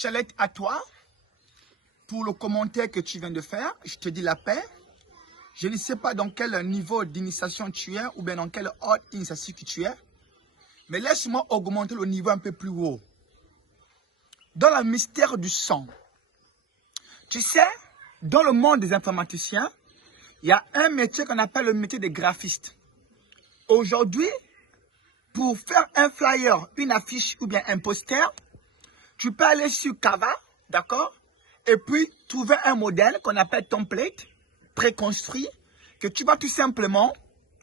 Chalette à toi pour le commentaire que tu viens de faire. Je te dis la paix. Je ne sais pas dans quel niveau d'initiation tu es ou bien dans quelle haute initiation que tu es. Mais laisse-moi augmenter le niveau un peu plus haut. Dans le mystère du sang, tu sais, dans le monde des informaticiens, il y a un métier qu'on appelle le métier de graphiste. Aujourd'hui, pour faire un flyer, une affiche ou bien un poster, tu peux aller sur Canva, d'accord? Et puis trouver un modèle qu'on appelle template, préconstruit, que tu vas tout simplement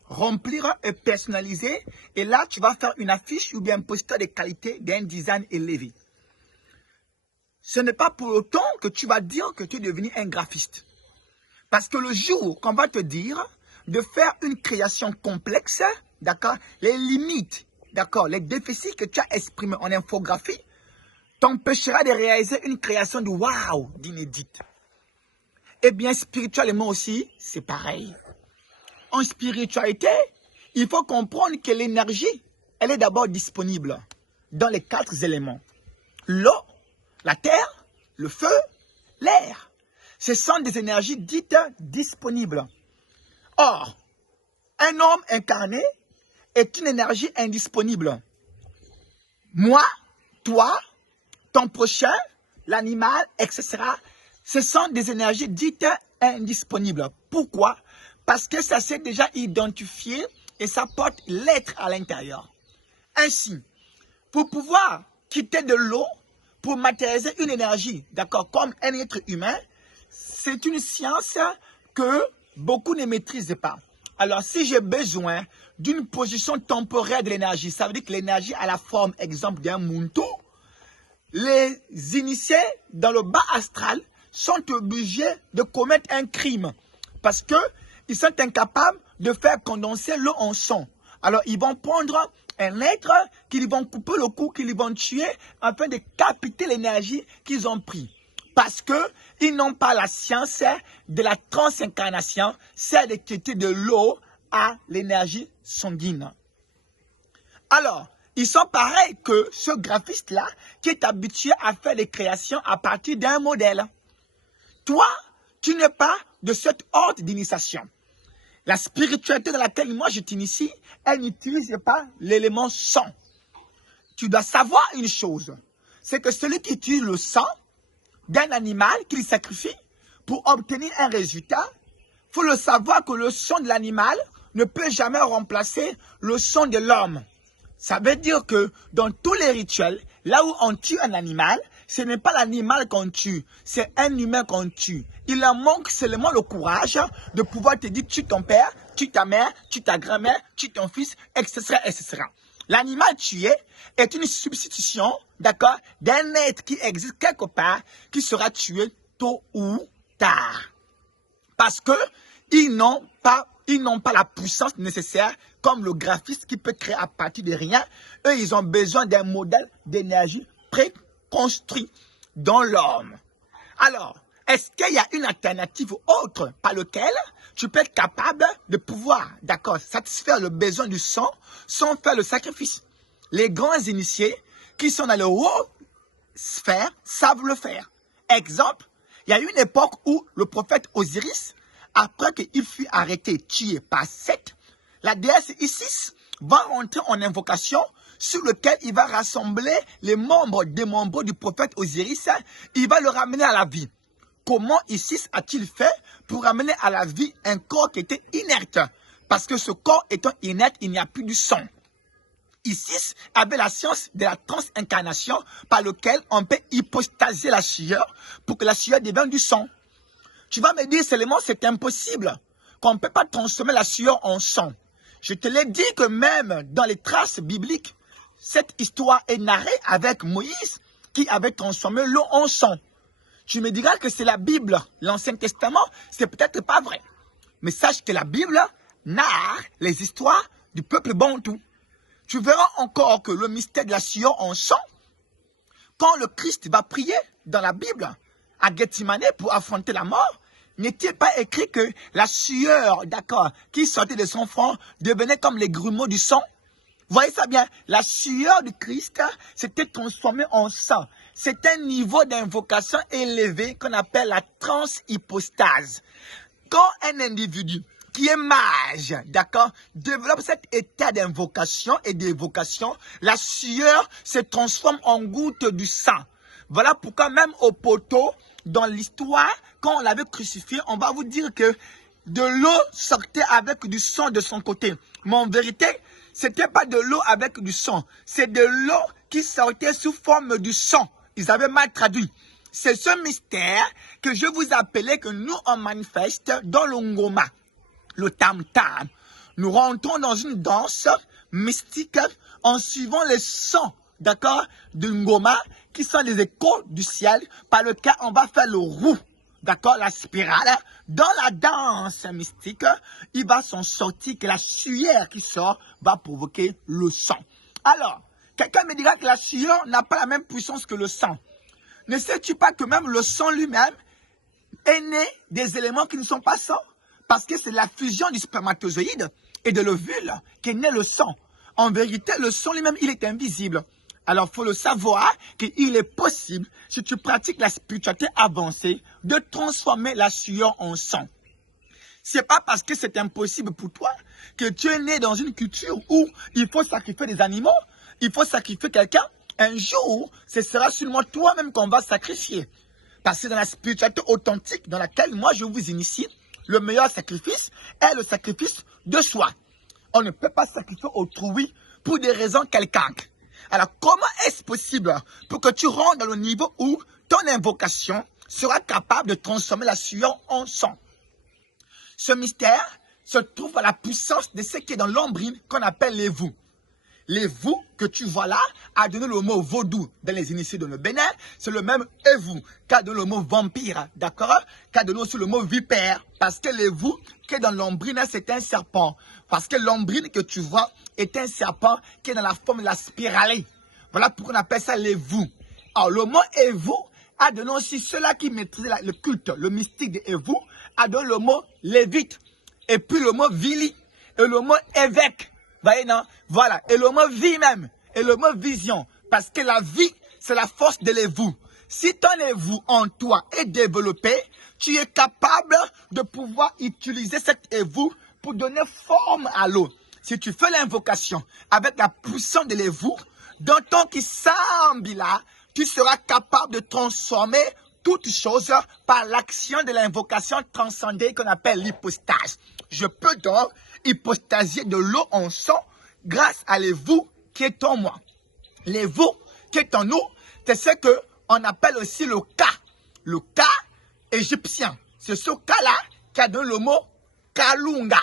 remplir et personnaliser. Et là, tu vas faire une affiche ou bien un poster de qualité d'un design élevé. Ce n'est pas pour autant que tu vas dire que tu es devenu un graphiste. Parce que le jour qu'on va te dire de faire une création complexe, d'accord, les limites, d'accord, les déficits que tu as exprimés en infographie t'empêchera de réaliser une création de waouh, d'inédite. Et bien, spirituellement aussi, c'est pareil. En spiritualité, il faut comprendre que l'énergie, elle est d'abord disponible dans les 4 éléments. L'eau, la terre, le feu, l'air. Ce sont des énergies dites disponibles. Or, un homme incarné est une énergie indisponible. Moi, toi, ton prochain, l'animal, etc. Ce sont des énergies dites indisponibles. Pourquoi? Parce que ça s'est déjà identifié et ça porte l'être à l'intérieur. Ainsi, pour pouvoir quitter de l'eau, pour matérialiser une énergie, d'accord, comme un être humain, c'est une science que beaucoup ne maîtrisent pas. Alors, si j'ai besoin d'une position temporaire de l'énergie, ça veut dire que l'énergie a la forme, exemple, d'un manteau. Les initiés dans le bas astral sont obligés de commettre un crime parce qu'ils sont incapables de faire condenser l'eau en sang. Alors, ils vont prendre un être qu'ils vont couper le cou, qu'ils vont tuer afin de capter l'énergie qu'ils ont pris. Parce qu'ils n'ont pas la science de la transincarnation, c'est de quitter de l'eau à l'énergie sanguine. Alors, ils sont pareils que ce graphiste-là qui est habitué à faire des créations à partir d'un modèle. Toi, tu n'es pas de cette ordre d'initiation. La spiritualité dans laquelle moi je t'initie, elle n'utilise pas l'élément sang. Tu dois savoir une chose, c'est que celui qui utilise le sang d'un animal qu'il sacrifie pour obtenir un résultat, il faut le savoir que le sang de l'animal ne peut jamais remplacer le sang de l'homme. Ça veut dire que dans tous les rituels, là où on tue un animal, ce n'est pas l'animal qu'on tue, c'est un humain qu'on tue. Il en manque seulement le courage de pouvoir te dire tue ton père, tue ta mère, tue ta grand-mère, tue ton fils, etc., etc. L'animal tué est une substitution, d'accord, d'un être qui existe quelque part, qui sera tué tôt ou tard. Parce que ils n'ont pas la puissance nécessaire comme le graphiste qui peut créer à partir de rien. Eux, ils ont besoin d'un modèle d'énergie préconstruit dans l'homme. Alors, est-ce qu'il y a une alternative autre par laquelle tu peux être capable de pouvoir, d'accord, satisfaire le besoin du sang sans faire le sacrifice? Les grands initiés qui sont dans le haut sphère savent le faire. Exemple, il y a eu une époque où le prophète Osiris, après qu'il fut arrêté, tué par Seth, la déesse Isis va rentrer en invocation sur lequel il va rassembler les membres des membres du prophète Osiris. Il va le ramener à la vie. Comment Isis a-t-il fait pour ramener à la vie un corps qui était inerte? Parce que ce corps étant inerte, il n'y a plus du sang. Isis avait la science de la transincarnation par laquelle on peut hypostasier la sueur pour que la sueur devienne du sang. Tu vas me dire seulement c'est impossible, qu'on ne peut pas transformer la sueur en sang. Je te l'ai dit que même dans les traces bibliques, cette histoire est narrée avec Moïse qui avait transformé l'eau en sang. Tu me diras que c'est la Bible, l'Ancien Testament, c'est peut-être pas vrai. Mais sache que la Bible narre les histoires du peuple bantou. Tu verras encore que le mystère de la sueur en sang, quand le Christ va prier dans la Bible, à Gethsemane pour affronter la mort, n'est-il pas écrit que la sueur, d'accord, qui sortait de son front devenait comme les grumeaux du sang? Voyez ça bien, la sueur du Christ s'était transformée en sang. C'est un niveau d'invocation élevé qu'on appelle la transhypostase. Quand un individu qui est mage, d'accord, développe cet état d'invocation et d'évocation, la sueur se transforme en goutte du sang. Voilà pourquoi même au poteau, dans l'histoire, quand on l'avait crucifié, on va vous dire que de l'eau sortait avec du sang de son côté. Mais en vérité, c'était pas de l'eau avec du sang. C'est de l'eau qui sortait sous forme du sang. Ils avaient mal traduit. C'est ce mystère que je vous appelais, que nous on manifeste dans le ngoma, le tam-tam. Nous rentrons dans une danse mystique en suivant les sons, d'accord, du ngoma, qui sont les échos du ciel, par lequel on va faire le roux, d'accord, la spirale. Dans la danse mystique, il va s'en sortir que la sueur qui sort va provoquer le sang. Alors, quelqu'un me dira que la sueur n'a pas la même puissance que le sang. Ne sais-tu pas que même le sang lui-même est né des éléments qui ne sont pas sang? Parce que c'est la fusion du spermatozoïde et de l'ovule qui est né le sang. En vérité, le sang lui-même, il est invisible. Alors, il faut le savoir qu'il est possible, si tu pratiques la spiritualité avancée, de transformer la sueur en sang. Ce n'est pas parce que c'est impossible pour toi que tu es né dans une culture où il faut sacrifier des animaux, il faut sacrifier quelqu'un. Un jour, ce sera seulement toi-même qu'on va sacrifier. Parce que dans la spiritualité authentique dans laquelle moi je vous initie, le meilleur sacrifice est le sacrifice de soi. On ne peut pas sacrifier autrui pour des raisons quelconques. Alors, comment est-ce possible pour que tu rentres dans le niveau où ton invocation sera capable de transformer la sueur en sang? Ce mystère se trouve à la puissance de ce qui est dans l'ombrine qu'on appelle les vous. Les vous que tu vois là a donné le mot vaudou dans les initiés de le Bénin. C'est le même et vous qu'a donné le mot vampire, d'accord? Qu'a donné aussi le mot vipère. Parce que les vous qui est dans l'ombrine, c'est un serpent. Parce que l'ombrine que tu vois est un serpent qui est dans la forme de la spirale. Voilà pourquoi on appelle ça les vous. Alors le mot et vous a donné aussi ceux-là qui maîtrisent le culte, le mystique de et vous, a donné le mot lévite. Et puis le mot vili. Et le mot évêque. Voyez, non? Voilà. Et le mot vie même. Et le mot vision. Parce que la vie, c'est la force de l'évou. Si ton évou en toi est développé, tu es capable de pouvoir utiliser cet évou pour donner forme à l'eau. Si tu fais l'invocation avec la puissance de l'évou, dans ton kisambila, tu seras capable de transformer toute chose par l'action de l'invocation transcendée qu'on appelle l'hypostase. Je peux donc hypostasier de l'eau en sang grâce à l'évou qui est en moi. L'évou qui est en nous, c'est ce qu'on appelle aussi le ka. Le ka égyptien. C'est ce ka-là qui a donné le mot Kalunga.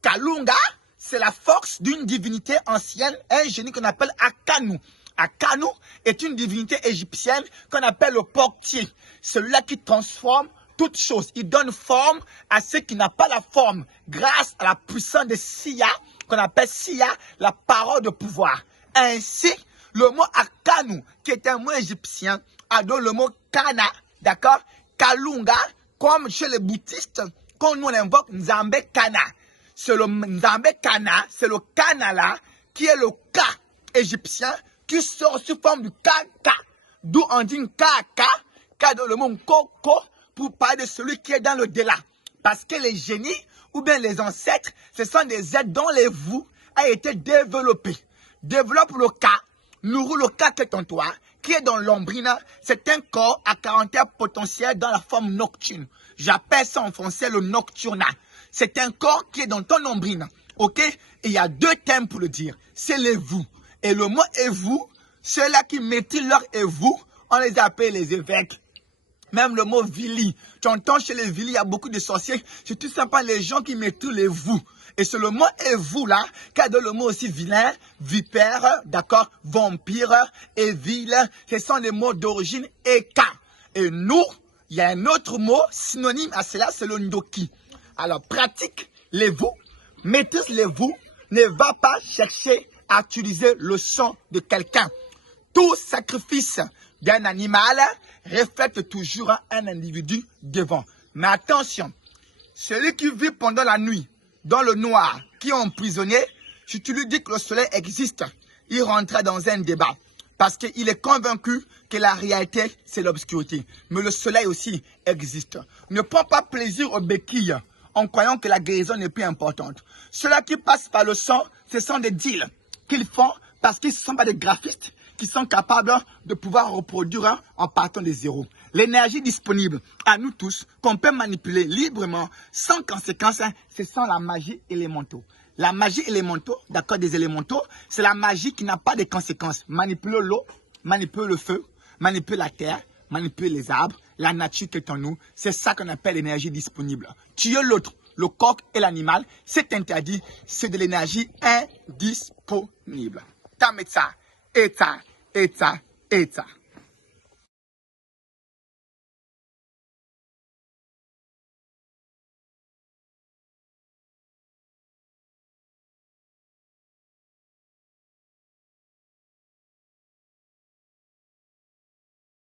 Kalunga, c'est la force d'une divinité ancienne, un génie qu'on appelle Akanu. Akanu est une divinité égyptienne qu'on appelle le portier. Celui-là qui transforme toute chose. Il donne forme à ce qui n'a pas la forme grâce à la puissance de Sia, qu'on appelle Sia, la parole de pouvoir. Ainsi, le mot Akanu, qui est un mot égyptien, a donné le mot Kana, d'accord? Kalunga, comme chez les bouddhistes, quand nous on invoque Nzambe Kana. C'est le Nzambe Kana, c'est le Kana là, qui est le Ka égyptien, qui sort sous forme du Kaka. D'où on dit Kaka, Ka dans le mot Koko, pour parler de celui qui est dans le delà. Parce que les génies, ou bien les ancêtres, ce sont des êtres dont les vous a été développé. Développe le cas, nourrit le cas qui est en toi, qui est dans l'ombrine. C'est un corps à caractère potentiel dans la forme nocturne. J'appelle ça en français le nocturna. C'est un corps qui est dans ton ombrine. Ok? Et il y a deux thèmes pour le dire. C'est les vous. Et le mot et vous, ceux-là qui maîtrisent leur et vous, on les appelle les évêques. Même le mot vili. Tu entends chez les vili, il y a beaucoup de sorciers. C'est tout simplement les gens qui mettent les vous. Et c'est le mot et vous là, qui a donné le mot aussi vilain, vipère, d'accord, vampire, évil. Ce sont les mots d'origine eka. Et nous, il y a un autre mot synonyme à cela, c'est le ndoki. Alors pratique les vous, maîtrise les vous, ne va pas chercher à utiliser le sang de quelqu'un. Tout sacrifice d'un animal reflète toujours un individu devant. Mais attention, celui qui vit pendant la nuit, dans le noir, qui est emprisonné, Si tu lui dis que le soleil existe, il rentrera dans un débat. Parce qu'il est convaincu que la réalité, c'est l'obscurité. Mais le soleil aussi existe. Ne prends pas plaisir aux béquilles en croyant que la guérison n'est plus importante. Ceux-là qui passent par le sang, ce sont des deals qu'ils font parce qu'ils ne sont pas des graphistes qui sont capables de pouvoir reproduire en partant de zéro. L'énergie disponible à nous tous, qu'on peut manipuler librement, sans conséquences, ce sont la magie élémentale. La magie élémentale, d'accord, des élémentaux, c'est la magie qui n'a pas de conséquences. Manipuler l'eau, manipuler le feu, manipuler la terre, manipuler les arbres, la nature qui est en nous, c'est ça qu'on appelle l'énergie disponible. Tuer l'autre, le coq et l'animal, c'est interdit, c'est de l'énergie indisponible. Tametsa, eta, eta, eta.